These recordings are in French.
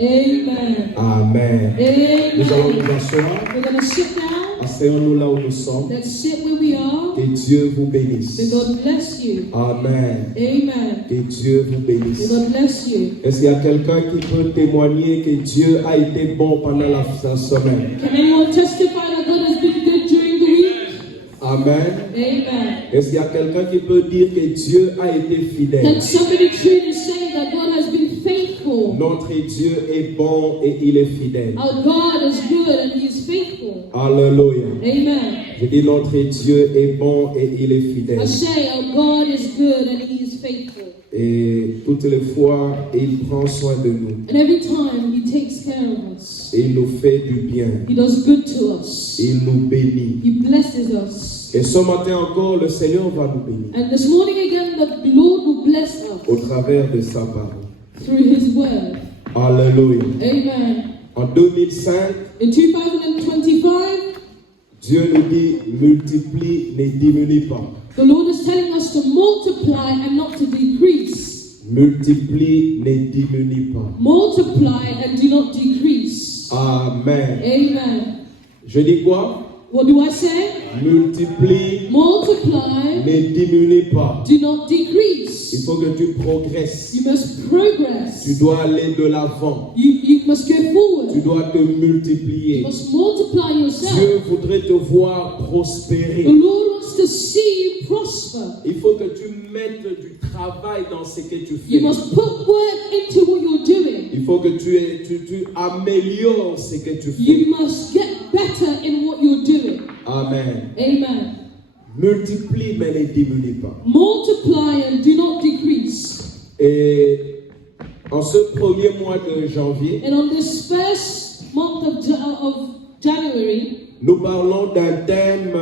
Amen. Amen. Amen. Nous allons nous asseoir. We're going to sit down. Asseyons-nous là où nous sommes. Let's sit where we are. Que Dieu vous bénisse. May God bless you. Amen. Amen. Que Dieu vous May bénisse. God bless you. Est-ce qu'il y a quelqu'un qui peut témoigner que Dieu a été bon pendant la semaine? Can anyone testify that God has been good during the week? Amen. Amen. Est-ce qu'il y a quelqu'un qui peut dire que Dieu a été fidèle? Can somebody truly say that God has been faithful? Notre Dieu est bon et il est fidèle. Our God is good and He is faithful. Alléluia. Amen. Je dis notre Dieu est bon et il est fidèle. I say our God is good and He is faithful. Et toutes les fois, il prend soin de nous. And every time He takes care of us. Il nous fait du bien. He does good to us. Il nous bénit. He blesses us. Et ce matin encore, le Seigneur va nous bénir. And this morning again, the Lord will bless us Au travers de sa parole. through His word. Alléluia. Amen. En 2005, In 2025, Dieu nous dit multiplie, ne diminue pas. the Lord is telling us to multiply and not to decrease. Multiplie, ne diminue pas. Multiply and do not decrease. Amen. Amen. Je dis quoi? What do I say? Multiplie, Multiply, ne diminue pas. do not decrease. Il faut que tu progresses. You must progress. Tu dois aller de l'avant. You must go Tu forward. dois te You multiplier. must multiply yourself. Dieu voudrait te voir The prospérer. Lord wants to see you prosper. Il faut que tu mettes du travail dans ce que tu You fais. must put work into what you're doing. Il faut que tu améliores ce que tu fais. You must get better in what you're doing. Amen. Amen. Multiplie mais ne diminue pas. Multiply and do not decrease. Et en ce premier mois de janvier, And on this first month of January, nous parlons d'un thème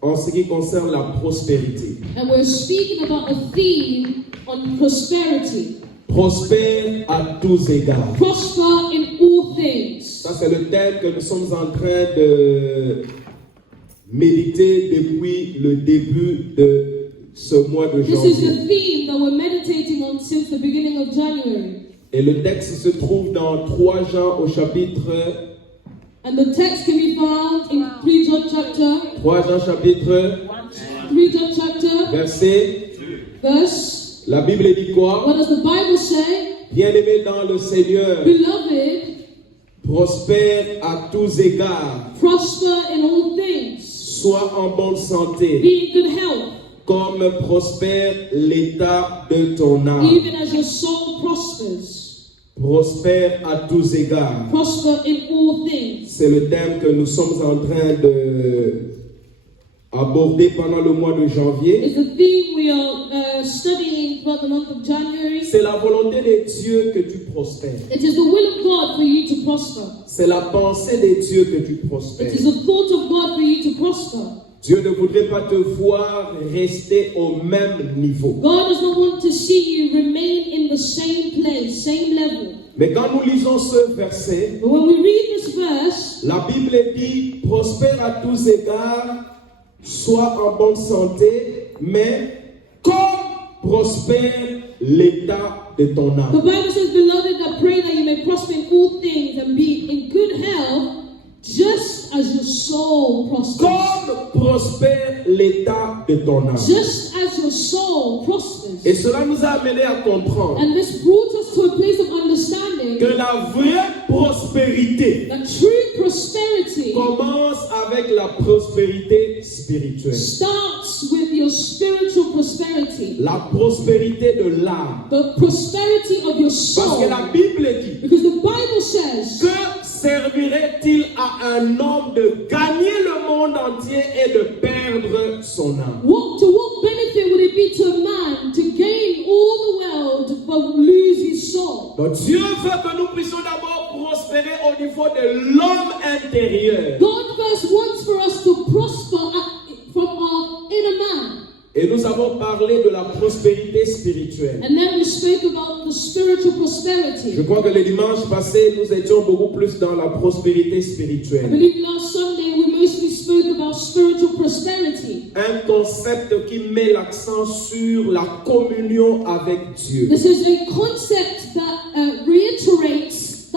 en ce qui concerne la prospérité. and we're speaking about a theme on prosperity. Prospère à tous égards. Prosper in all things. Ça, c'est le thème que nous sommes en train de méditer depuis le début de ce mois de This is janvier. the theme that we're meditating on since the beginning of January. Et le texte se trouve dans 3 Jean au chapitre And the text can be found in 3 John chapter, 3 Jean chapitre 3 John chapter, verset. verse. La Bible dit quoi? What does the Bible say? Bien-aimés dans le Seigneur, Beloved, prospère à tous égards, prosper in all things. sois en bonne santé, Be in good health, comme prospère l'état de ton âme. even as your soul prospers. Prospère à tous égards. Prosper in all things. C'est le thème que nous sommes en train de aborder pendant le mois de janvier. It's the theme we are studying throughout the month of January. C'est la volonté de Dieu que tu prospères. It is the will of God for you to prosper. C'est la pensée de Dieu que tu It prospères. is the thought of God for you to prosper. Dieu ne voudrait pas te voir rester au même niveau. God does not want to see you remain in the same place, same level. Mais quand nous lisons ce verset, But when we read this verse, la Bible dit prospère à tous égards, sois en bonne santé, mais comme prospère l'état de ton the âme. Bible says, Beloved, I pray that you may prosper in all things and be in good health, just as your soul prospers. Comme prospère l'état de ton âme. Just as your soul prospers. Et cela nous a amené à comprendre And this brought us to a place of understanding que la vraie prospérité that true prosperity commence avec la prospérité spirituelle. starts with your spiritual prosperity, La prospérité de l'âme. the prosperity of your Parce soul. que la Bible dit Because the Bible says, que servirait-il à un homme de gagner le monde entier et de perdre son âme? to what benefit would it be to a man to gain all the world but lose his soul? Donc Dieu veut que nous puissions d'abord prospérer au niveau de l'homme intérieur. God first wants for us to prosper from our inner man. Et nous avons parlé de la prospérité spirituelle. And then we spoke about the spiritual Je prosperity. crois que le dimanche passé, nous étions beaucoup plus dans la prospérité I spirituelle. believe last Sunday we mostly spoke about spiritual prosperity. Un concept qui met l'accent sur la communion avec Dieu. This is a concept that reiterates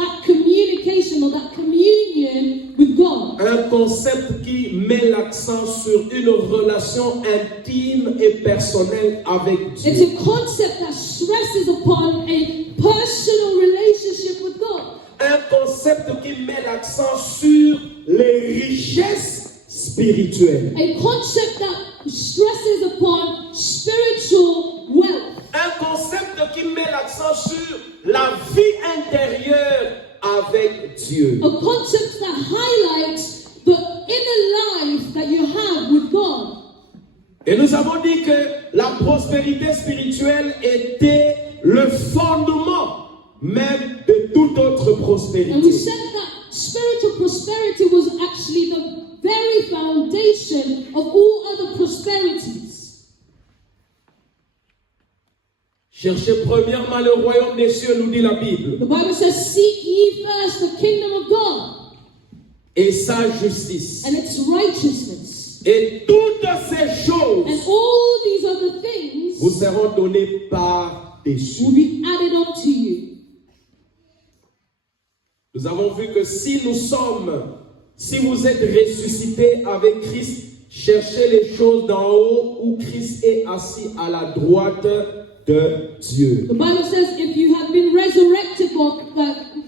un concept qui met l'accent sur une relation intime et personnelle avec It's Dieu. a concept that stresses upon a personal relationship with God. Un concept qui met l'accent sur les richesses spirituelles. A concept that stresses upon spiritual wealth. Un concept qui met l'accent sur la vie intérieure avec Dieu. A concept that highlights the inner life that you have with God. Et nous avons dit que la prospérité spirituelle était le fondement même de toute autre And we prospérité. said that spiritual prosperity was actually the very foundation of all other prosperities. Cherchez premièrement le royaume des cieux, nous dit la Bible, The Bible says, seek ye first the kingdom of God et sa justice. and its righteousness. Et toutes ces And choses all these other things vous seront données will par-dessus. be added unto you. Nous avons vu que si vous êtes ressuscités avec Christ, cherchez les choses d'en haut où Christ est assis à la droite de Dieu. The Bible says, if you have been resurrected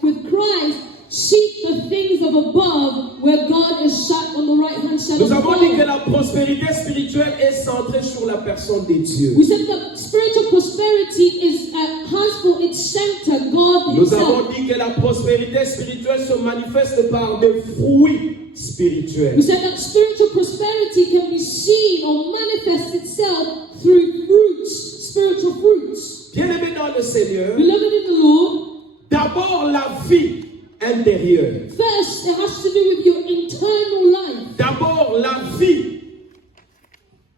with Christ, seek the things of above where God is sat on the right hand side of Nous avons dit que God. la prospérité spirituelle est centrée sur la personne de Dieu. We said that spiritual prosperity has for its center God Nous avons Himself. dit que la prospérité spirituelle se manifeste par des fruits spirituels. We said that spiritual prosperity can be seen or manifest itself through fruits, spiritual fruits. Bien-aimés dans le Seigneur, Beloved in the Lord, d'abord la vie intérieure. first it has to do with your internal life. D'abord la vie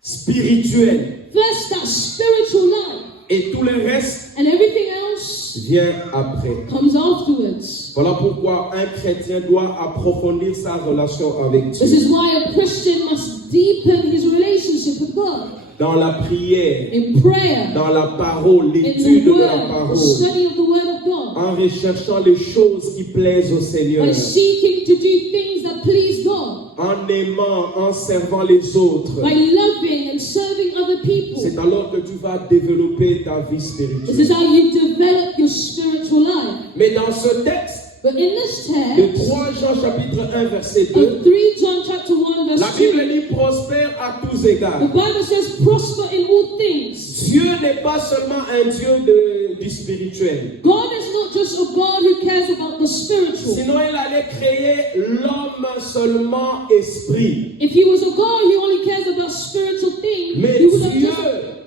spirituelle. First, that spiritual life, Et tout le reste and everything else vient après. comes afterwards. Voilà pourquoi un chrétien doit approfondir sa relation avec This Dieu. is why a Christian must deepen his relationship with God Dans la prière, in prayer, dans la parole, in l'étude the de la Word, the parole, study of the Word of God, en recherchant les choses qui plaisent au Seigneur, by seeking to do things that please God, en aimant, en servant les autres. by loving and serving other people. C'est alors que tu vas développer ta vie This spirituelle. is how you develop your spiritual life. Mais dans ce texte But in this de text 3 Jean chapitre 1 verset 2, of 3 John chapter 1 la verse Bible 2, dit prospère à tous the égards. Bible says prosper in all things. Dieu n'est pas seulement un Dieu du spirituel. God is not just a God who cares about the spiritual. Sinon, il allait créer l'homme seulement esprit. If he was a God who only cares about spiritual things, Mais he would have Dieu just,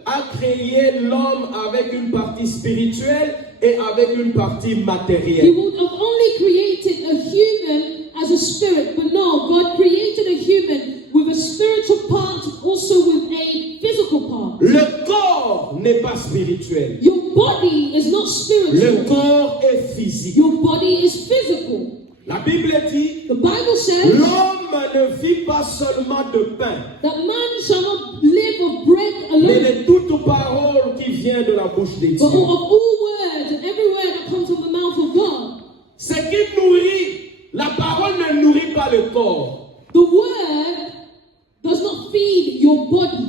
a créé l'homme avec une partie spirituelle et avec une partie he matérielle. would have only created a human as a spirit. But no, God created a human with a spiritual part, also with a physical part. Le corps n'est pas spirituel. Your body is not Le spiritual. corps est physique. Your body is physical. La Bible dit, The Bible says l'homme ne vit pas seulement de pain, that man shall not live of bread mais alone, de toute parole qui vient de la bouche de but Dieu. of all words and every word that comes from the mouth of God. Ce qui nourrit, la parole ne nourrit pas le corps. The word does not feed your body.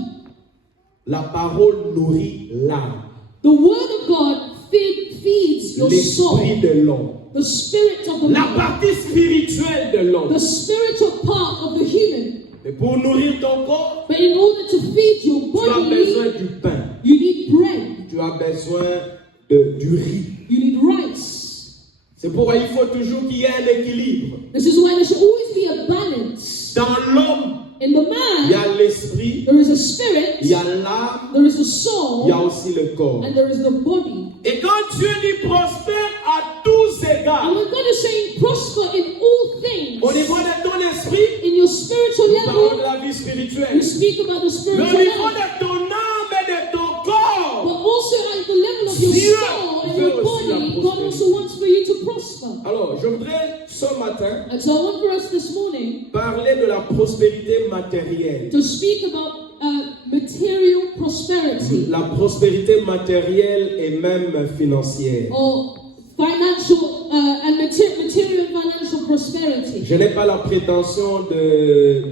La parole nourrit l'âme, The word of God feeds your soul, l'esprit de l'homme, the spirit of the la man, partie spirituelle de l'homme. the spiritual part of the human. Et pour nourrir ton corps, But in order to feed your tu as besoin body, du pain, you need bread, tu as besoin du riz. you need rice. C'est pourquoi il faut toujours qu'il y ait un équilibre. This is why there should always be a balance. Dans l'homme, In the il y man, a l'esprit, there is a spirit, il y a l'âme, there is a il y soul, a aussi le corps. and there is the body. Et quand Dieu dit prospère à tous égards, And when God is saying prosper in all things, au niveau de ton esprit, in your spiritual nous parlons de level, la vie spirituelle. we speak about the Mais au spiritual niveau level. de ton âme et de ton corps, But also at the level of your Dieu soul and veut your aussi la body, God prospérité. also wants for you to prosper. alors je voudrais ce matin And so I want for us this morning parler de la prospérité matérielle. to speak about material prosperity La prospérité matérielle et même financière. or financial and material and financial prosperity. Je n'ai pas la prétention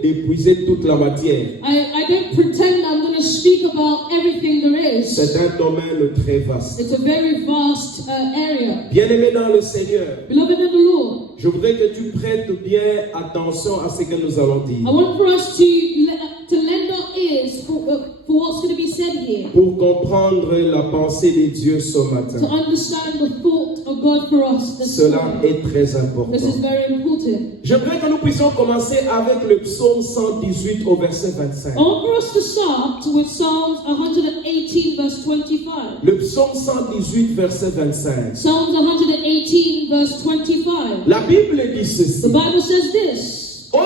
d'épuiser toute la matière. I don't pretend I'm going to speak about everything there is. C'est un domaine très vaste. It's a very vast area. Bien-aimé dans le Seigneur, Beloved in the Lord, je voudrais que tu prêtes bien attention à ce que nous allons I dire want for us to lend our ears for what's going to be said here, pour comprendre la pensée de Dieu ce to matin. understand the thought of God for us this Cela morning. est très important. This is very important. J'aimerais que nous puissions commencer avec le psaume 118 au verset 25. I want for us to start with Psalms 118 verse 25. Le psaume 118 verset 25. Psalms 118 verse 25. La Bible dit The ceci. Bible says this. Ô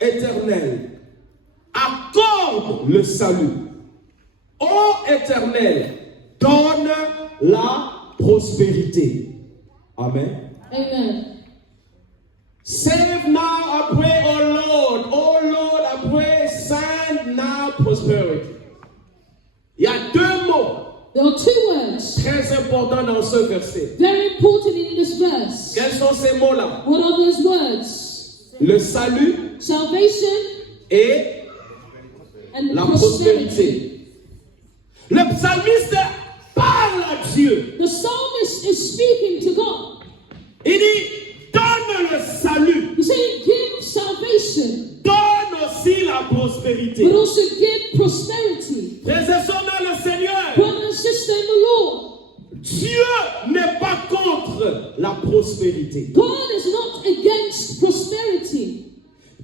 Éternel, accorde le salut. Ô Éternel, donne la prospérité. Amen. Amen. Save now, I pray, O Lord. Oh Lord, I pray, send now prosperity. Il y a deux mots There are two words très importants dans ce verset. very important in this verse. Quels sont ces mots-là? What are those words? Le salut Salvation et and la prosperity. prospérité. Le psalmiste parle à Dieu. The psalmist is speaking to God. Il dit, donne le salut, He's saying, give salvation, donne aussi la prospérité. but also give prosperity. Frères et sœurs dans le Seigneur, Brother and sister in the Lord, Dieu n'est pas contre la prospérité. God is not against prosperity.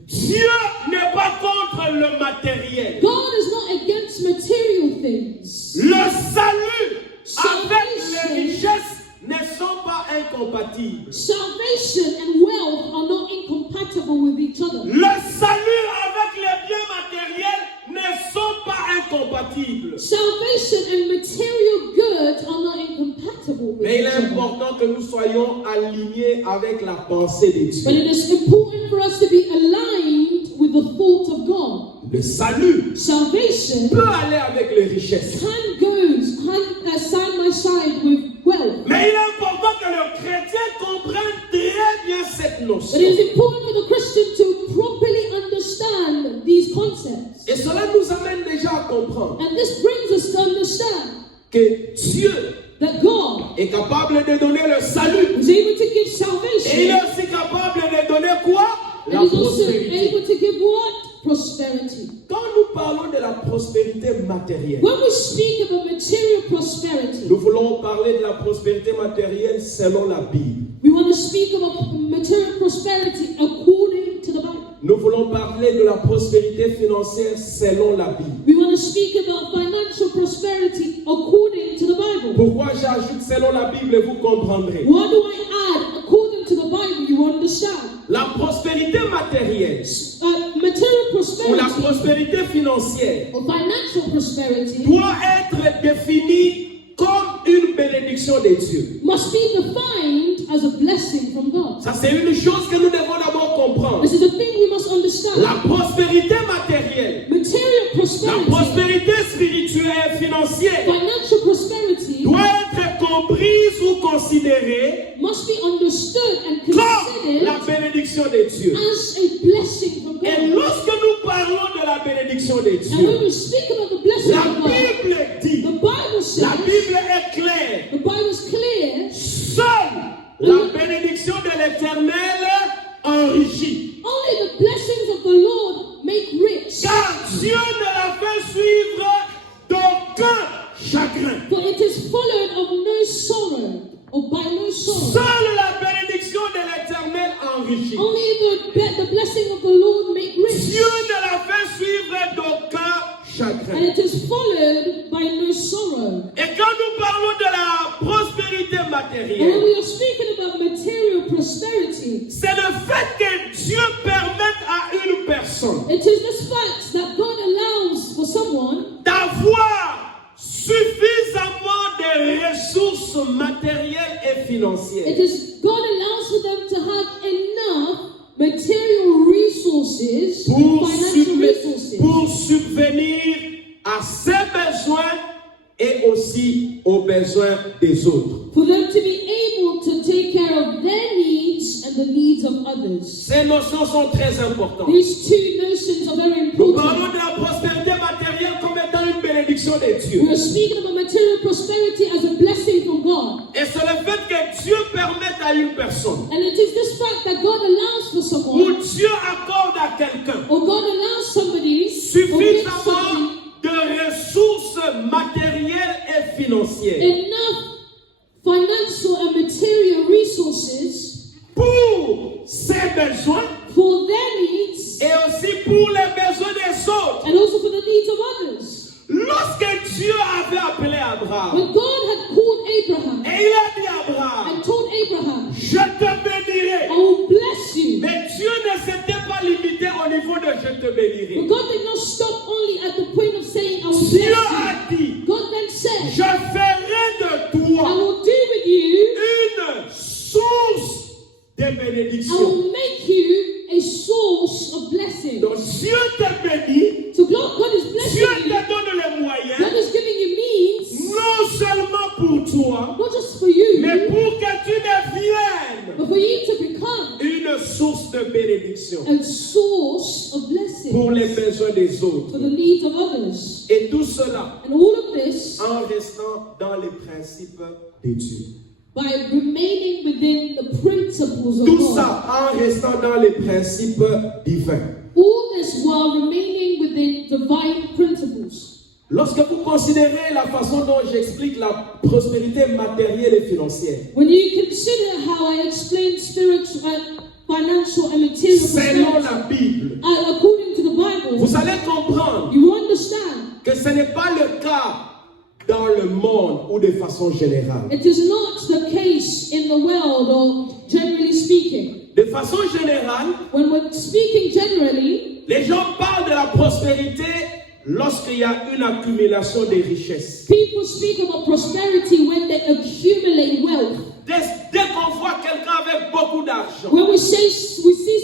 Dieu n'est pas contre le matériel. God is not against material things. Le salut avec les richesses ne sont pas incompatibles. Salvation and wealth are not incompatible with each other. Le salut avec les biens matériels ne sont pas incompatibles. Salvation and material goods are not incompatible with Mais il each est other. important que nous soyons alignés avec la pensée de But it Dieu. is important for us to be aligned with the thought of God. Le salut Salvation peut aller avec les richesses. can go side by side with wealth. Mais il est important que le chrétien comprenne très bien cette But notion. it is important for the Christian to properly understand these concepts. Et cela nous amène déjà à comprendre And this brings us to understand que Dieu that God est capable de donner le salut. is able to give Et il est salvation, aussi capable de donner quoi? La and is also prospérité. able to give what? Prosperity. Quand nous parlons de la prospérité matérielle, When we speak about material prosperity, nous voulons parler de la prospérité matérielle selon la Bible. we want to speak about material prosperity according to the Bible. Nous voulons parler de la prospérité financière selon la Bible. We want to speak about financial prosperity according to the Bible. Pourquoi j'ajoute selon la Bible et vous comprendrez? What do I add according to the Bible? You understand? La prospérité matérielle Material ou la prosperity prospérité financière or financial prosperity doit être définie comme une bénédiction de Dieu. must be defined as a blessing from God. Ça, c'est une chose que nous devons d'abord comprendre. This is a thing we must understand. La prospérité matérielle, Material la prosperity, prospérité spirituelle, financière, financial prosperity doit être comprise ou considérée must be understood and comme la considered bénédiction de Dieu. as a blessing from Et God. lorsque nous parlons de la bénédiction de And Dieu, when we speak about the blessing la of God, Bible dit, the Bible says, la Bible est claire, the Bible is clear, seule la bénédiction de l'Éternel enrichit. only the blessings of the Lord make rich. Car Dieu ne la fait suivre d'aucun chagrin. For it is followed of no sorrow, or by no sorrow. Seule la bénédiction de l'Éternel enrichit. Only the blessing of the Lord make rich. Dieu ne la fait suivre d'aucun And chagrin. it is followed by no sorrow. Et quand nous parlons de la prospérité And when matérielle, we are speaking about material prosperity, c'est le fait que Dieu permette à une personne it is this fact that God allows for someone d'avoir suffisamment de ressources matérielles et It financières is God allows for them to have enough material resources, financial resources, pour subvenir à ses besoins et aussi aux besoins des autres. for them to be able to take care of their needs and the needs of others. Ces notions sont très importantes. These two notions are very Nous parlons important. de la prospérité matérielle comme étant une bénédiction de Dieu. We are speaking about material prosperity as a blessing from God. Et c'est le fait que Dieu permette à une personne, And it is this fact that God allows for ou someone, Dieu accorde à quelqu'un or God allows somebody, or gives suffisamment somebody de ressources matérielles et financières enough financial and material resources pour ses besoins for their needs et aussi pour les besoins des autres. and also for the needs of others. Lorsque Dieu avait appelé Abraham, When God had called Abraham et il a dit à Abraham, and told Abraham, je te bénirai. I will bless you. Mais Dieu ne s'était pas limité au niveau de je te But bénirai. God did not stop only at the point of saying, I will Dieu bless a you. dit, God then said, je ferai de I toi will do with you, une source de I bénédiction. will make you a source of blessing. Donc Dieu te bénit, So God is blessing Dieu you. te donne les God moyens, is giving you means, non seulement pour toi, not just for you, mais pour que tu deviennes but for you to become une source de bénédiction a source of blessing pour les besoins des for autres. the needs of others. Et tout cela And all of this en restant dans les principes de Dieu. by remaining within the principles of Tout God. ça en restant dans les principes divins. All this while remaining within divine principles. Lorsque vous considérez la façon dont j'explique la prospérité matérielle et financière, When you consider how I explain spiritual, financial and material selon prosperity, la Bible, according to the Bible, vous allez comprendre you understand que ce n'est pas le cas dans le monde ou de façon générale. it is not the case in the world, or generally speaking. De façon générale, When we're speaking generally, les gens parlent de la prospérité lorsqu'il y a une accumulation de richesses. people speak about prosperity when they accumulate wealth. Dès qu'on voit quelqu'un avec beaucoup d'argent, When we see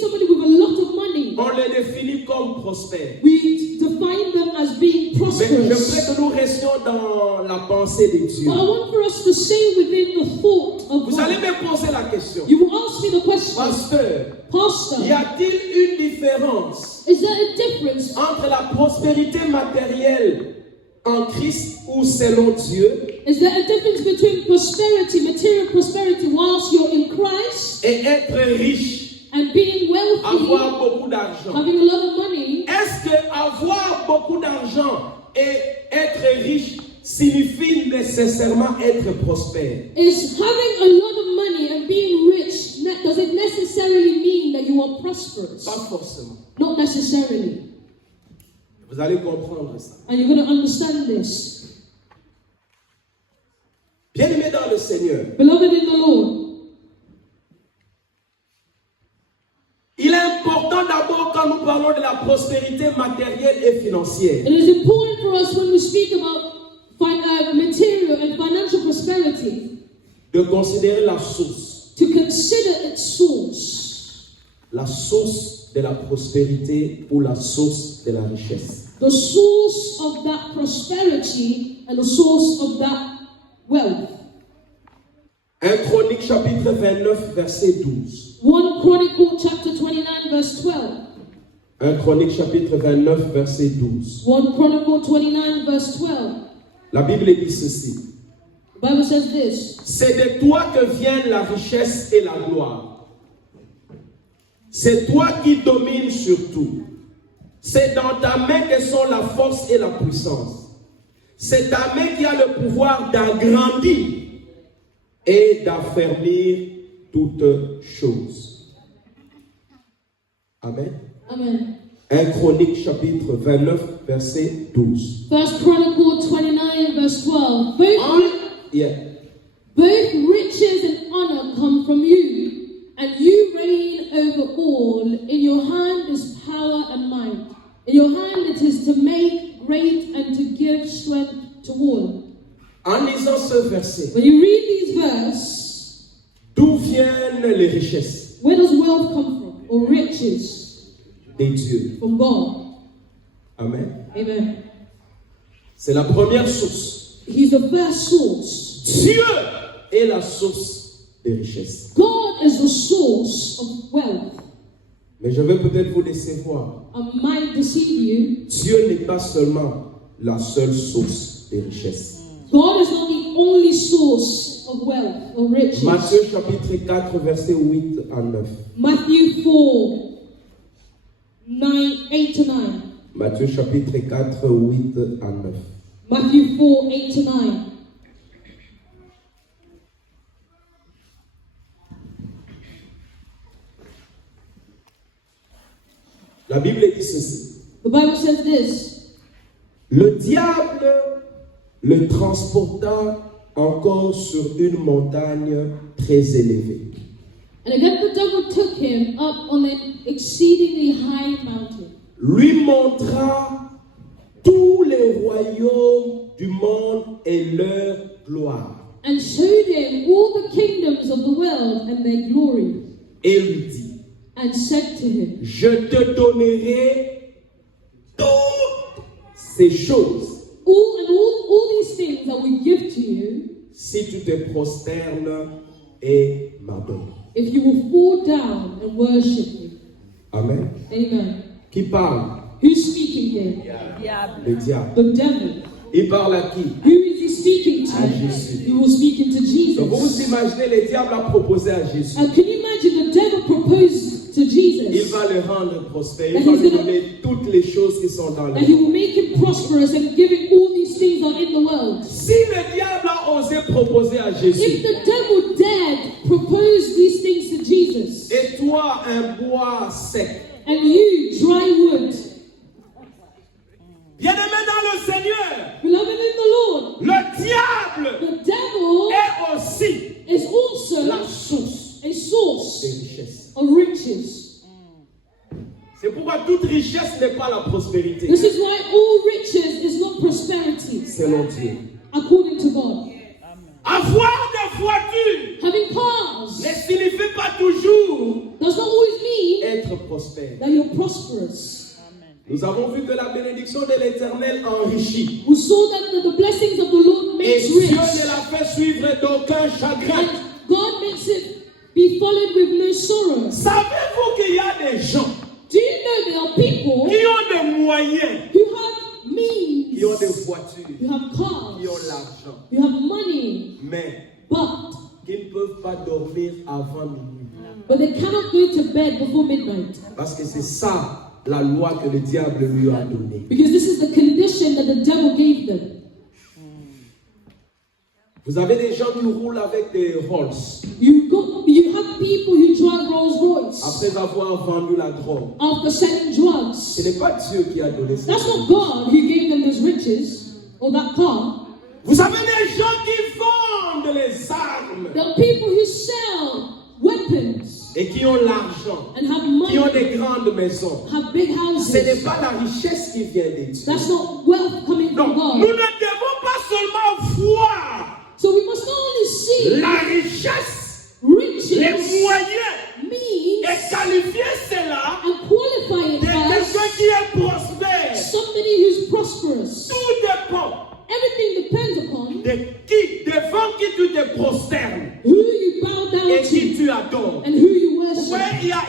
somebody with a lot of money, on les définit comme prospères. we define them as being Mais j'aimerais prosperous. que nous restions dans la pensée de Dieu. But I want for us to stay within the thought of Vous allez God. me poser la question. You will ask me the question, Pasteur, Pastor, y a-t-il une différence is there a difference entre la prospérité matérielle en Christ ou selon Dieu Is there a difference between prosperity, material prosperity, whilst you're in Christ et être riche, and being wealthy, avoir beaucoup d'argent? having a lot of money? Est-ce que avoir beaucoup d'argent et être riche signifie nécessairement être prospère? Is having a lot of money and being rich, does it necessarily mean that you are prosperous? Pas forcément. Not necessarily. Vous allez comprendre ça. And you're going to understand this. Bien-aimés dans le Seigneur, Beloved in the Lord, il est important d'abord quand nous parlons de la prospérité matérielle et financière, it is important for us when we speak about material and financial prosperity de considérer la source la source de la prospérité ou la source de la richesse. the source of that prosperity and the source of that wealth. 1 Chronique chapitre 29 verset 12. 1 Chronicle chapter 29 verse 12. 1 Chronique chapitre 29 verset 12. 1 Chronicle 29 verse 12. La Bible dit ceci. The Bible says this. C'est de toi que viennent la richesse et la gloire. C'est toi qui domines sur tout. C'est dans ta main que sont la force et la puissance. C'est ta main qui a le pouvoir d'agrandir et d'affermir toutes choses. Amen. Amen. 1 Chronique chapitre 29 verset 12. 1 Chronicle 29 verse 12. Both riches and honor come from you, and you reign over all. In your hand is power and might. In your hand it is to make great and to give strength to all. En lisant ce verset, When you read these verses, d'où viennent les richesses? where does wealth come from? Or riches? De Dieu. From God. Amen. Amen. C'est la première source. He's the first source. Dieu est la source des richesses. God is the source source of wealth. Mais je vais peut-être vous décevoir. I might deceive you. Dieu n'est pas seulement la seule source de richesse. God is not the only source of wealth or riches. Matthieu chapitre 4, versets 8 à 9. Matthew 4, 8 to 9. Matthieu chapitre 4, 8 à 9. Matthew 4, 8 to 9. La Bible dit ceci. The Bible says this. Le diable le transporta encore sur une montagne très élevée. And again the devil took him up on an exceedingly high mountain. Lui montra tous les royaumes du monde et leur gloire. And showed him all the kingdoms of the world and their glory. Et lui dit, And said to him, je te donnerai toutes ces choses all these things that we give to you, si tu te prosternes et m'adores. if you will fall down and worship me. Amen. Amen. Qui parle? Who's speaking here? Le diable. The devil. Il parle à qui? Who is he speaking to? À Jésus. He was speaking to Donc vous Jesus. vous imaginez, le diable a proposé à Jésus. Can you imagine the devil proposed to Il Jesus va le rendre prospère. Il va lui donner toutes les choses qui sont dans le that he monde. will make him prosperous and give him all these things that are in the world? Si le diable a osé proposer à Jésus, If the devil dared propose these things to Jesus, et toi un bois sec, and you, dry wood, bien-aimé dans le Seigneur, beloved in the Lord, le diable the devil est aussi is also la source a des source richesses. of riches. C'est pourquoi toute richesse n'est pas la prospérité, This is why all riches is not prosperity, selon Dieu. according to God. Avoir des voitures Having cars ne signifie pas toujours does not always mean être prospère. that you're prosperous. Nous avons vu que la bénédiction de l'Éternel enrichit. We saw that the blessings of the Lord Et makes Dieu rich, ne la fait suivre d'aucun chagrin. and God makes it be followed with no sorrow. Savez-vous qu'il y a des gens Do you know there are people qui ont des moyens, who have means, qui ont des voitures, who have cars, qui ont l'argent, who have money, mais but qui ne peuvent pas dormir avant minuit? they cannot go to bed before midnight? Parce que c'est ça la loi que le diable lui a donnée. Because this is the condition that the devil gave them. Vous avez des gens qui roulent avec des Rolls You have people who drive Rolls Royce après avoir vendu la drogue. after selling drugs. Ce n'est pas Dieu qui a donné ça. That's not God who gave them those riches or that car. Vous avez des gens qui vendent les armes There are people who sell weapons et qui ont l'argent, and have qui ont money, des grandes maisons. have big Ce n'est houses. pas la richesse qui vient de Dieu. That's not wealth coming Donc, from nous God. ne devons pas seulement voir So we must not only see la richesse, riches, les moyens, means, et qualifier cela and qualify it de quelqu'un as qui est prospère. somebody who's prosperous. Tout dépend Everything depends upon de qui, devant qui tu te prosternes who you bow down et qui to tu adores. and who you worship. Ouais, il y a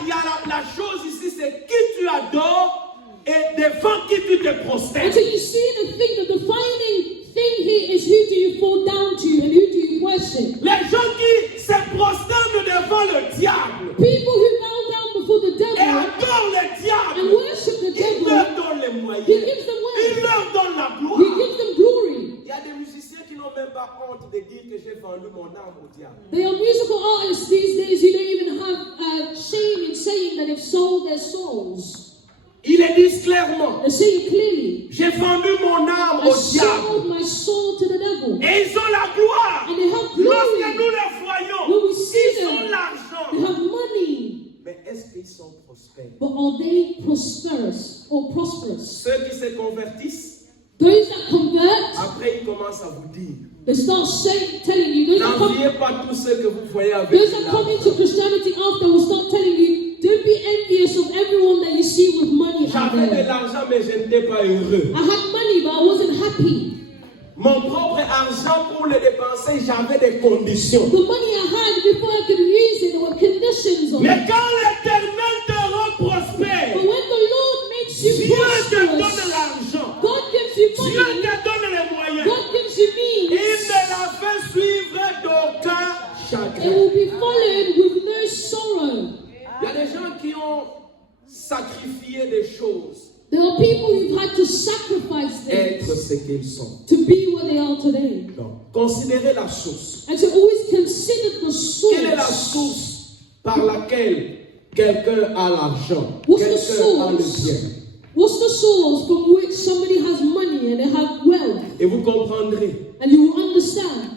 la chose ici, c'est qui tu adores et devant qui tu te And prosternes. so you see the defining thing here is who do you fall down to and who do you worship? Les gens qui se prosternent devant le diable People who bow down before the et devil adorent le and diable, worship the il devil, leur donne les he moyens, gives them il wealth, leur donne la he gloire. gives them glory. Il y a des musiciens qui n'ont même pas honte de dire que j'ai vendu mon âme au diable. There are musical artists these days who don't even have shame in saying that they've sold their souls. Ils le disent clairement. They say it clearly. J'ai vendu mon âme I au diable. sold my soul to the devil. Et ils ont la gloire. And they have Lorsque glory. nous les voyons, When we see ils ont them, they l'argent. have money. Mais est-ce qu'ils sont prospères? But are they prosperous or prosperous? Ceux qui se convertissent, Those that convert, après ils commencent à vous dire, they start telling you, n'enviez pas tous ceux que vous voyez avec those that come l'argent. into Christianity after will start telling you, don't be envious of everyone that you see with money out J'avais de there. l'argent, mais je n'étais pas heureux. I had money, but I wasn't happy. Mon propre argent pour le dépenser, j'avais des conditions. The money I had before I could use it, there were conditions God. Mais quand l'Éternel te rend prospère, But when the Lord makes you Dieu te donne prosperous, l'argent. God gives you Dieu money, te donne les moyens. God gives you Il means, ne la fait suivre d'aucun it chagrin. will be followed with no sorrow. Il y a des gens qui ont sacrifié des choses, There are people who've had to sacrifice être things ce qu'ils sont. to be what they are today. Donc, considérez la source. And to always consider the Quelle est la source. source par laquelle quelqu'un a l'argent, What's the quelqu'un a le source? bien? What's the source from which somebody has money and they have wealth? Et vous comprendrez. And you will understand.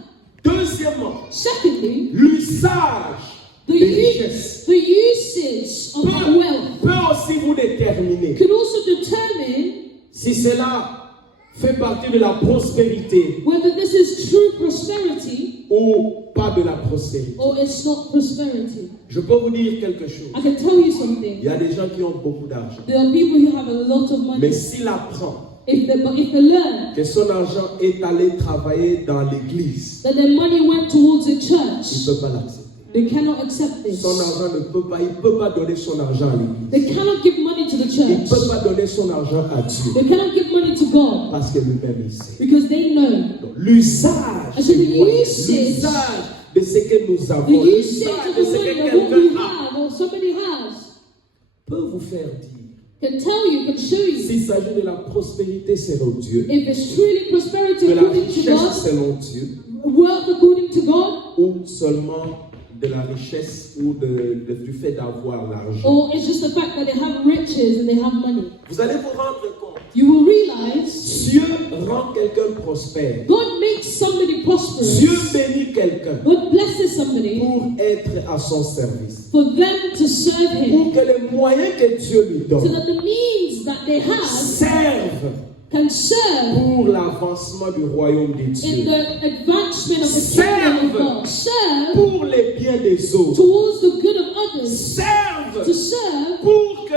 Deuxièmement, Secondly, l'usage the, des richesses the uses of that wealth peut aussi vous déterminer could also determine si cela fait partie de la prospérité whether this is true prosperity ou pas de la prospérité. or it's not prosperity. Je peux vous dire quelque chose. I can tell you Il something. y a des gens qui ont beaucoup d'argent. There are people who have a lot of Mais money. s'il apprend If they learn que son argent est allé travailler dans l'église, that their money went towards a il ne church, peut pas l'accepter. they cannot accept this. Son argent ne peut pas, il ne peut pas donner son argent à l'église. They cannot give money to the Il ne church. peut pas donner son argent à Dieu. They cannot give money to God Parce que lui-même il sait. because they know. Donc, l'usage And so des the moyens, usage- l'usage de ce que nous The avons, usage l'usage of de the ce que money of what we quelqu'un a, have or somebody has peut vous faire dire, can tell you, can show you s'il s'agit de la prospérité selon Dieu, if it's truly prosperity de la according to richesse God, selon Dieu, wealth according to God, ou seulement de la richesse ou du fait d'avoir l'argent. or it's just the fact that they have riches and they have money. Vous allez vous rendre compte, You will realize Dieu rend quelqu'un prospère. God makes somebody prosperous. Dieu bénit quelqu'un God blesses somebody pour être à son service. for them to serve Him, Pour que les moyens que Dieu lui so donne that the means that they have servent can serve pour l'avancement du royaume de in Dieu, the advancement of the kingdom of God. Serve pour les biens des autres, towards the good of others. servent To serve pour que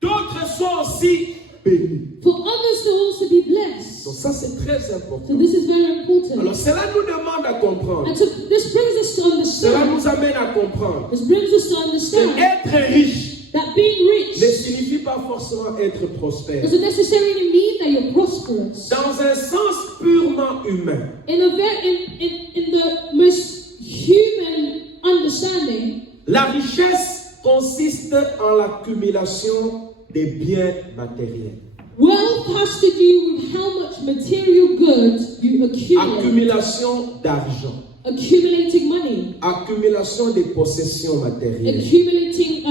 d'autres soient aussi bénis. for others to also be blessed. Donc ça c'est très So important. this is very important. Alors cela nous demande à comprendre, And so this brings us to cela understand. nous amène à comprendre This brings us to que understand être riche that being ne rich signifie pas forcément être prospère. doesn't necessarily mean that you're prosperous. Dans un sens purement humain, In a in the most human understanding, la richesse consiste en l'accumulation des biens matériels. wealth has to do with how much material goods you accumulate. Accumulation d'argent, Accumulating money, accumulation des possessions matérielles. accumulating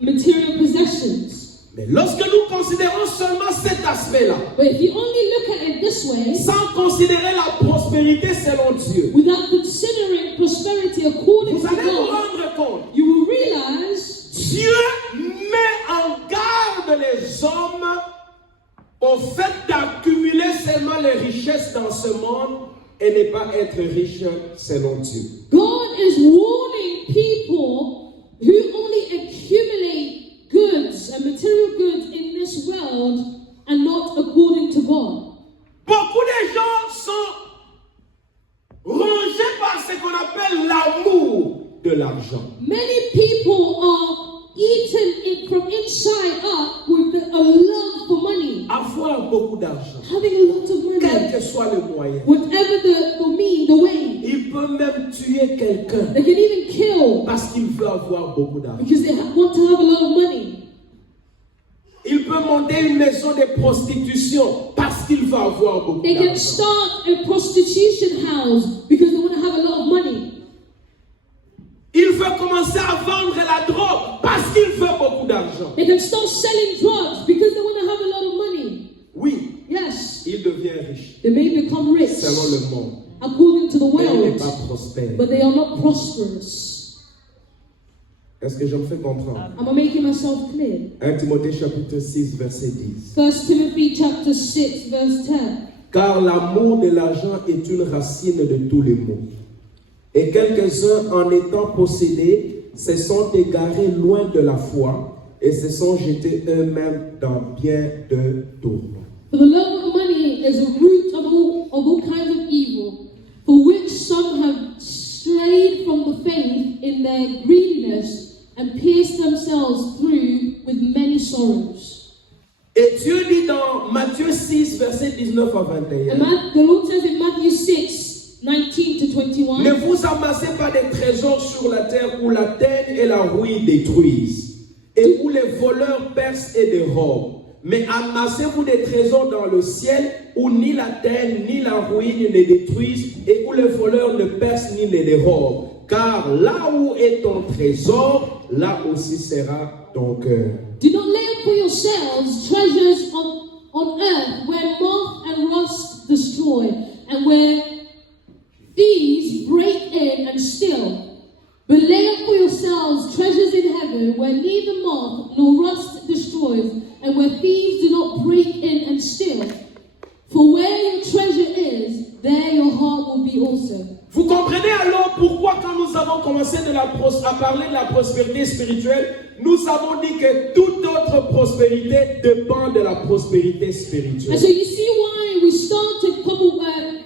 material possessions. Mais lorsque nous considérons seulement cet aspect-là, But if you only look at it this way, sans considérer la prospérité selon Dieu, without considering prosperity according vous to allez vous God, rendre compte, you will realize Dieu met en garde les hommes au fait d'accumuler seulement les richesses dans ce monde et ne pas être riche selon Dieu. God is warning people who only accumulate goods and material goods in this world and not according to God. Beaucoup de gens sont rongés par ce qu'on appelle l'amour de l'argent. Many people are eaten from inside up with a love for money, Avoir beaucoup d'argent, having a lot of quel money, que soit le moyen, whatever the mean, the way. il peut même tuer quelqu'un They can even kill parce qu'il veut avoir beaucoup d'argent. because they want to have a lot of money. Il peut monter une maison de prostitution parce qu'il veut avoir beaucoup They can d'argent. start a prostitution house because they want to have a lot of money. Il veut commencer à vendre la drogue parce qu'il veut beaucoup d'argent. They can start selling drugs because they want to have a lot of money. Oui, Yes, il devient riche they may become rich selon le monde, according to the mais il n'est world, pas prospère. but they are not prosperous. Est-ce que je me fais comprendre? Am I making myself clear? 1 Timothée chapitre 6 verset 10. 1 Timothy chapter 6 verse 10. Car l'amour de l'argent est une racine de tous les maux. Et quelques-uns, en étant possédés, se sont égarés loin de la foi et se sont jetés eux-mêmes dans bien de tourments. For the love of money is a root of all kinds of evil, for which some have strayed strayed from the faith in their greediness and pierced themselves through with many sorrows. Et Dieu dit dans Matthieu 6, verset 19 à 21. The Lord says in Matthew 6, 19 to 21, ne vous amassez pas des trésors sur la terre où la terre et la ruine détruisent, et où les voleurs percent et dérobent. Mais amassez-vous des trésors dans le ciel où ni la terre ni la ruine ne détruisent et où les voleurs ne percent ni ne dérobent. Car là où est ton trésor, là aussi sera ton cœur. do not lay up for yourselves treasures on earth where moth and rust destroy and where thieves break in and steal. But lay up for yourselves treasures in heaven where neither moth nor rust destroys and where thieves do not break in and steal. For where your treasure is, there your heart will be also. Vous comprenez alors pourquoi quand nous avons commencé à parler de la prospérité spirituelle, nous avons dit que toute autre prospérité dépend de la prospérité And spirituelle. so you see why we started a couple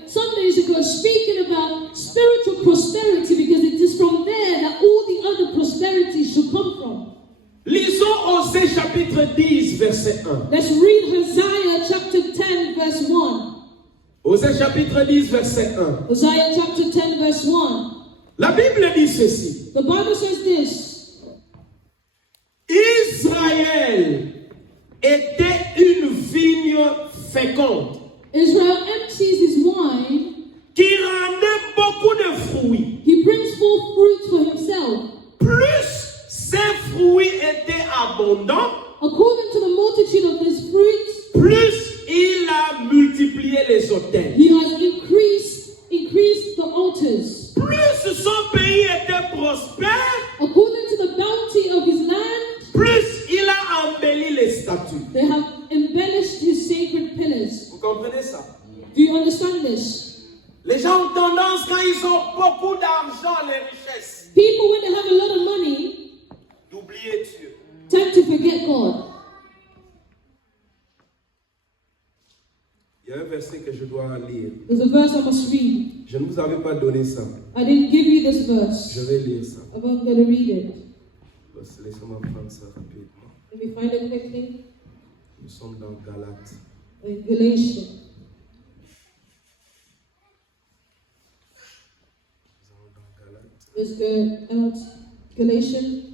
Sundays ago speaking about spiritual prosperity, because it is from there that all the other prosperity should come from. Lisons Osée chapitre 10, verset 1. Let's read Hosea chapter 10 verse 1. Osée chapitre 10, verset 1. Hosea chapter 10 verse 1. La Bible dit ceci. The Bible says this. Israël était une vigne féconde Israel empties his wine. qui rendait beaucoup de fruits. He brings forth fruit for himself. Plus ces fruits étaient abondants, According to the multitude of his fruits, plus il a multiplié les autels. he has increased the altars. Plus son pays était prospère, According to the bounty of his land, plus il a embelli les statues. they have embellished his sacred pillars. Vous comprenez ça? Do you understand this? Les gens ont tendance, quand ils ont beaucoup d'argent, les richesses, People, when they have a lot of money, d'oublier Dieu. tend to forget God. Il y a un verset que je dois lire. There's a verse I must read. Je ne vous avais pas donné ça. I didn't give you this verse. Je vais lire ça. I'm going to read it. Laissez-moi prendre ça rapidement. Let me find it quickly. Nous sommes dans Galates. In Galatians. Nous allons dans Galates. Let's go out. Galatians.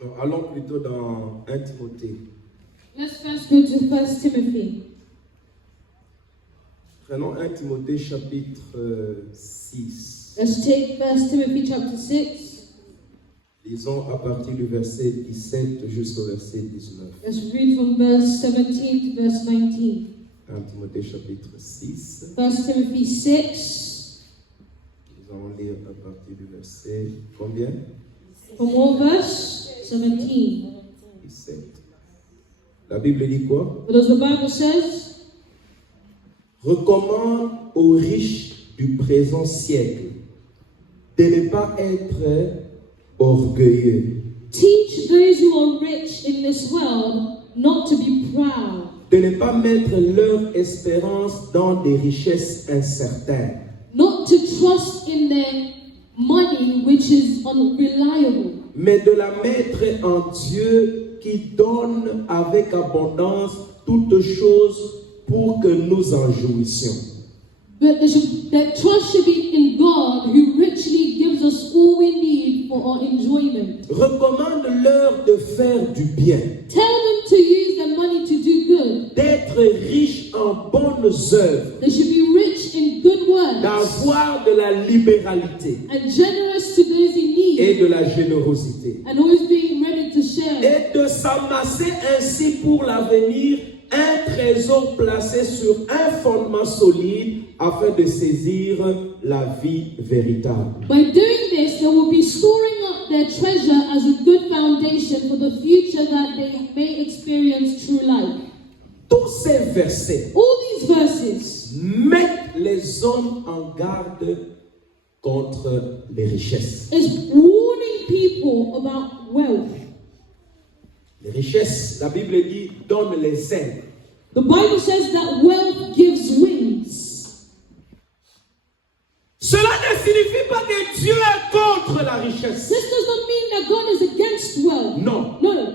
Non, allons plutôt dans 1 Timothée. Let's first go to 1 Timothy. Prenons 1 Timothée chapitre 6. Let's take 1 Timothy chapter 6. Lisons à partir du verset 17 jusqu'au verset 19. Let's read from verse 17 to verse 19. 1 Timothée chapitre 6. 1 Timothy 6. Nous allons lire à partir du verset combien? From what verse? 17. 17. La Bible dit quoi? What does the Bible says? Recommande aux riches du présent siècle de ne pas être orgueilleux, Teach those who are rich in this world not to be proud, de ne pas mettre leur espérance dans des richesses incertaines, not to trust in their money which is unreliable, mais de la mettre en Dieu qui donne avec abondance toutes choses pour que nous en jouissions. but their trust should be in God who richly gives us all we need for our enjoyment. Recommande-leur de faire du bien, Tell them to use their money to do good. d'être riches en bonnes œuvres, They should be rich in good works d'avoir de la libéralité and generous to those in need, et de la générosité. and always being ready to to share. et de s'amasser ainsi pour l'avenir un trésor placé sur un fondement solide afin de saisir la vie véritable. By doing this, they will be storing up their treasure as a good foundation for the future that they may experience true life. Tous ces versets All these verses mettent les hommes en garde contre les richesses. is warning people about wealth. Les richesses, la Bible dit, donnent les ailes. The Bible says that wealth gives wings. Cela ne signifie pas que Dieu est contre la richesse. This does not mean that God is against wealth. Non. No.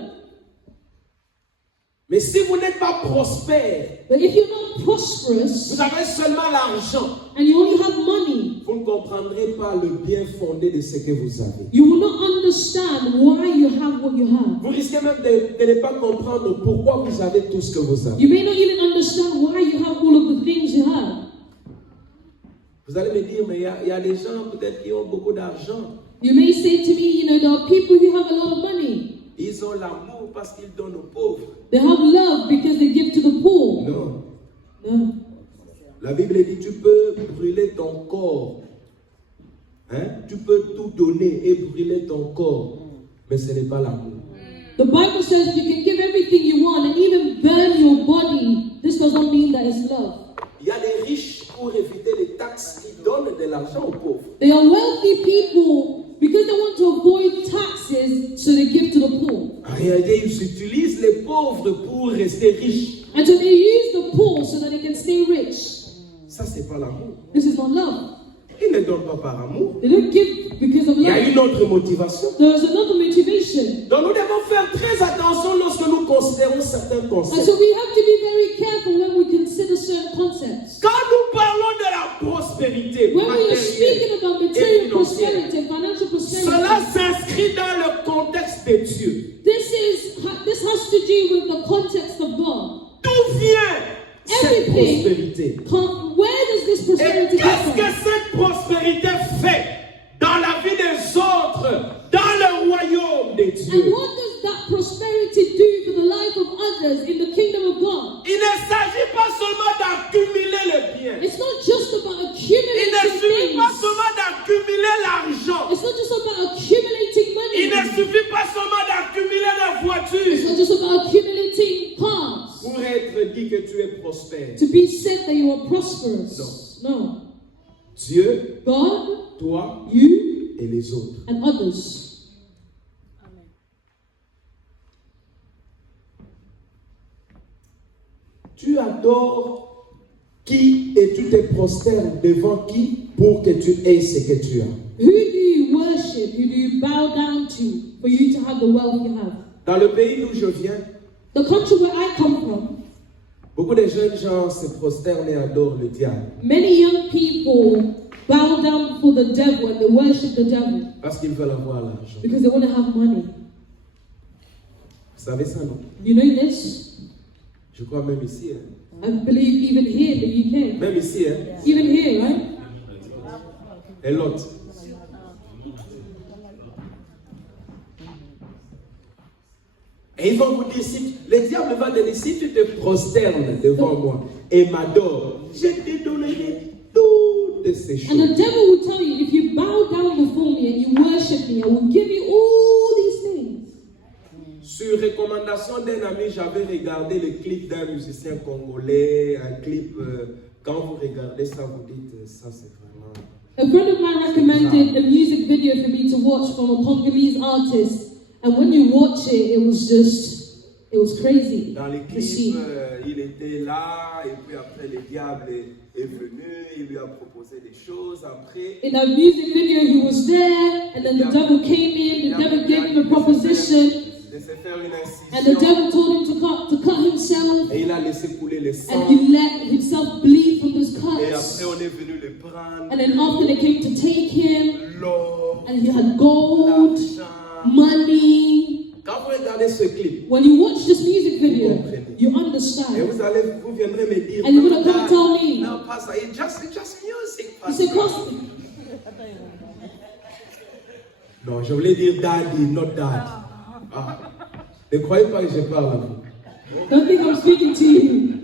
Mais si vous n'êtes pas prospère, But if you're not prosperous vous avez seulement l'argent, and you only have money, vous ne comprendrez pas le bien fondé de ce que vous avez. you will not understand why you have what you have. Vous risquez même de ne pas comprendre pourquoi vous avez tout ce que vous avez. You may not even understand why you have all of the things you have. Vous allez me dire, mais il y a des gens peut-être qui ont beaucoup d'argent. You may say to me, there are people who have a lot of money. Ils ont l'amour parce qu'ils donnent aux pauvres. They have love because they give to the poor. Non. No. La Bible dit, tu peux brûler ton corps. Hein? Tu peux tout donner et brûler ton corps. Mais ce n'est pas l'amour. The Bible says you can give everything you want and even burn your body. This does not mean that it's love. Il y a des riches pour éviter les taxes qui donnent de l'argent aux pauvres. They are wealthy people because they want to avoid taxes, so they give to the poor. En réalité, ils utilisent les pauvres pour rester riches. And so they use the poor so that they can stay rich. Ça, c'est pas l'amour. This is not love. Ils ne donnent pas par amour. They don't give because of Il y a love. une autre motivation. There is another motivation. Donc nous devons faire très attention lorsque nous considérons certains And concepts. so we have to be very careful when we consider certain concepts. Quand nous parlons de la prospérité When we are matérielle speaking about et material financière, prosperity, financial cela prosperity, s'inscrit dans le contexte de Dieu. this has to do with the context of God. D'où vient cette Everything prospérité? Where does this Et prosperity come qu'est-ce que from? cette prospérité fait dans la vie des autres, dans le royaume de And Dieu? what does that prosperity do for the life of others in the kingdom of God? Il ne s'agit pas seulement d'accumuler le bien. It's not just about Il ne accumulating suffit pas things. seulement d'accumuler l'argent. It's not just about accumulating Il ne money. suffit pas seulement d'accumuler des It's voitures not just about accumulating cars pour être dit que tu es prospère. to be said that you are prosperous. No. Dieu, God, toi you, et les autres. and others. Tu adores qui et tu te prosternes devant qui pour que tu aies ce que tu as. Who do you worship? Who do you bow down to for you to have the wealth you have? Dans le pays d'où je viens, The country where I come from, beaucoup de jeunes gens se prosternent et adorent le diable many young people bow down for the devil and they worship the devil parce qu'ils veulent avoir l'argent. because they want to have money. Vous savez ça, non? You know this? Je crois même ici. Hein? I believe even here in the UK. Même ici. Hein? Even here, right? Et l'autre. Et ils vont vous dire, si, le diable va te dire, si tu te prosternes devant moi et m'adores, je te donnerai toutes ces And the choses. devil will tell you, if you bow down before me and you worship me, I will give you all these things. Sur recommandation d'un ami, j'avais regardé le clip d'un musicien congolais, un clip, quand vous regardez ça, vous dites, ça c'est vraiment... A friend of mine recommended a music video for me to watch from a Congolese artist. And when you watch it, it was crazy. Dans le to see. clip, il était là, et puis après le diable est venu, il lui a proposé des choses, après... In that music video, he was there, and then the devil came in, the devil gave him a proposition, de se faire une and the incision, devil told him to cut himself, et il a laissé couler le sang, and he let himself bleed from those et cuts. après on est venu le prendre, And then after they came to take him, l'or, and he had gold, l'argent. money. Quand vous regardez ce clip, When you watch this music video, you et understand. vous viendrez me dire, And you're non, gonna come Dad, tell me. non, pas ça, it's just music, He said, Pastor. Non, je voulais dire daddy, not dad. Ah. Ne croyez pas que je parle à vous. Don't think I'm speaking to you.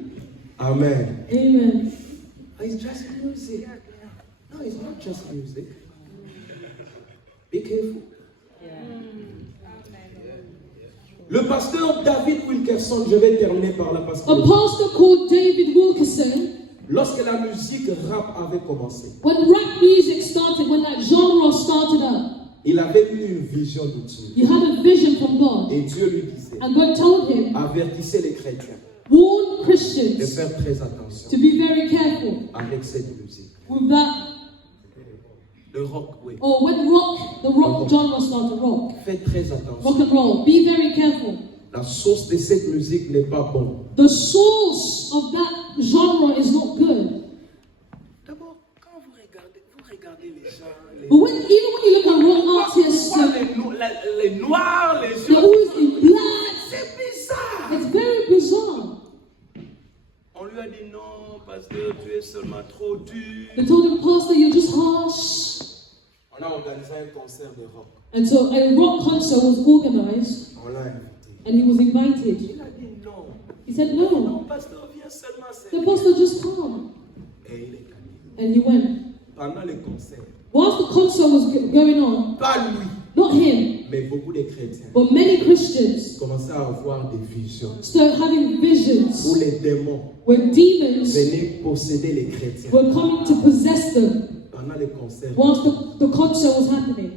Amen. Amen. It's just music. No, it's not just music. Be careful. Le pasteur David Wilkerson, je vais terminer par là parce A que pastor called David Wilkerson, lorsque la musique rap avait commencé, when rap music started, when that genre started up, il avait eu une vision de Dieu. he had a vision from God. Et Dieu lui disait, And God told him, avertissez les chrétiens warn de Christians faire très attention to be very careful avec cette musique. with that. Le rock, oui. Or when the rock genre started, rock Faites très attention. and roll. Be very careful. La source de cette musique n'est pas bonne. The source of that genre is not good. D'abord, quand vous regardez les gens, But even when you look at rock artists, les noirs, les they're always in black. c'est bizarre. It's very bizarre. On lui a dit non, parce que tu es seulement trop dur. They told him, Pastor, you're just harsh. On a organisé un concert de rock. And so a rock concert was organized, On l'a invité. and he was invited. Il a dit non. He said, Non, no. pasteur, viens seulement The servir. pastor just come. Et il est allé. And he went. Pendant le concert, Whilst the concert was going on, pas lui, not him, mais beaucoup de chrétiens but many Christians commençaient à avoir des visions started having où visions les démons where demons venaient posséder les chrétiens. were coming to possess them Pendant le concert, whilst the concert was happening.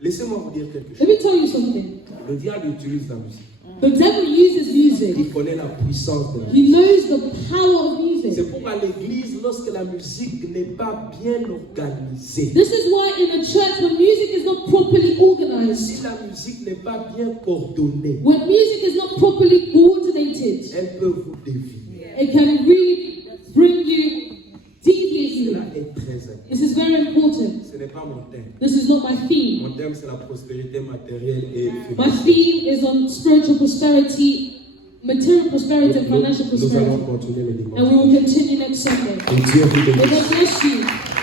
laissez-moi vous dire quelque Let chose. me tell you something. Le diable utilise la musique. The devil uses music. Il connaît la puissance de la musique. He knows the power of music. C'est pourquoi l'église, lorsque la musique n'est pas bien organisée, This is why in a church, when music is not properly organized, si la musique n'est pas bien coordonnée, when music is not properly coordinated, elle peut vous dévier. it can really bring you, deviate you. Cela est très important. This is very important. Ce n'est pas mon thème. This is not my theme. Mon thème, c'est la prospérité matérielle et My financière. theme is on spiritual prosperity, material prosperity, and financial Nous allons prosperity. continuer le And dimanche. we will continue next Sunday. Et Dieu vous May bénisse. God bless you.